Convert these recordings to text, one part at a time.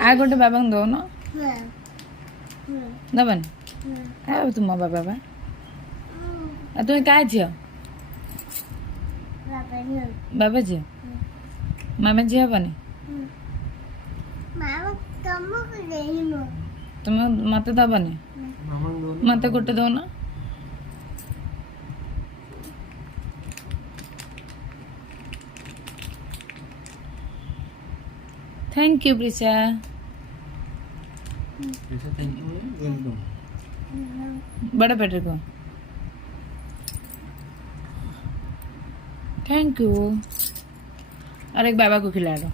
आ गोटे बाबा दौन दबन तुम बाबा तुम्हें क्या झील बाबा झील मामा झील हबनी तुम मत दबनी मत गोटे दौन थैंक यू प्रिशा बड़ा पेटर को थैंक यू और एक बाबा को खिला दो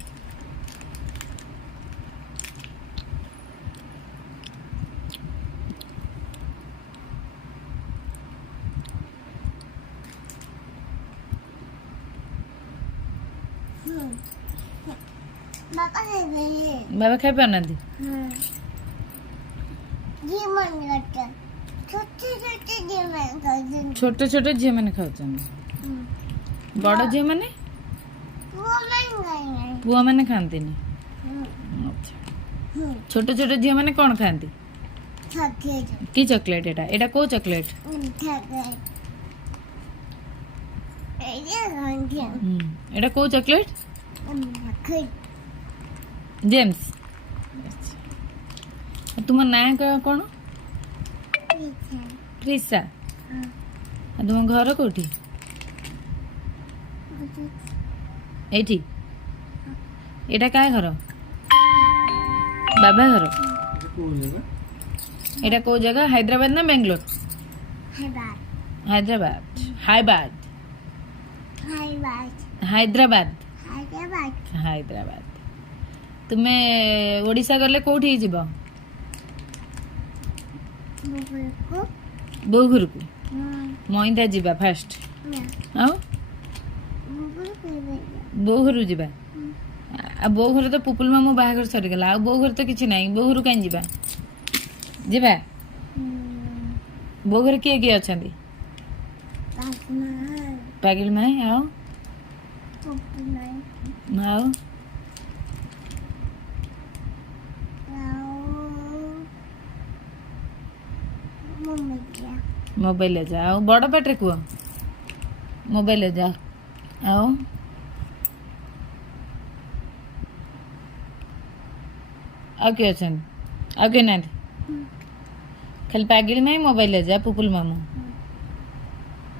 बाबा खाई पाना छोटे छोटे झील मैंने खाऊ बड़ झील मैंने पुआ मैंने खाती छोटे छोटे झील मैंने कौन खाती की चॉकलेट एटा को चॉकलेट एटा को चॉकलेट जेम्स तुम ना कौन ट्रिशा तुम घर कौटी एठी एटा क्या घर बाबा घर एटा को जगह हैदराबाद ना बेंगलोर हैदराबाद हैदराबाद हैदराबाद तुम्हें ओडिशा गले कोठी जीव बोघर को मईदा जीवा फास्ट आओ बोघर जीवा आ बोघर तो पुपुल मामू बाहागर सरीगला आ बोघर तो किसी ना बोघर कहीं जीवा जीवा बोघर किए किए अच्छा पागिल माई आओ आओ मोबाइल ले जाओ बड़ पेटे कुह मोबाइल ले जाओ आओ आ किए आ किए ना खाली पागिल में मोबाइल ले जा पुपुल मामू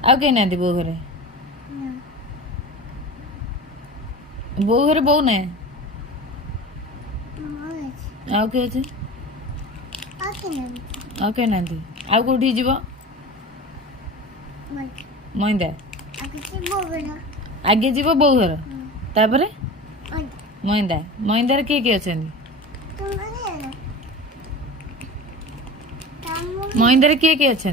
आ किए ना बो घरे बो घरे बो ना आ किए आ किए ना आ कौटी जीव मईदा आगे जीव बो घर तापर मईदा मईदार किए किए अच्छा मईदार किए किए अच्छा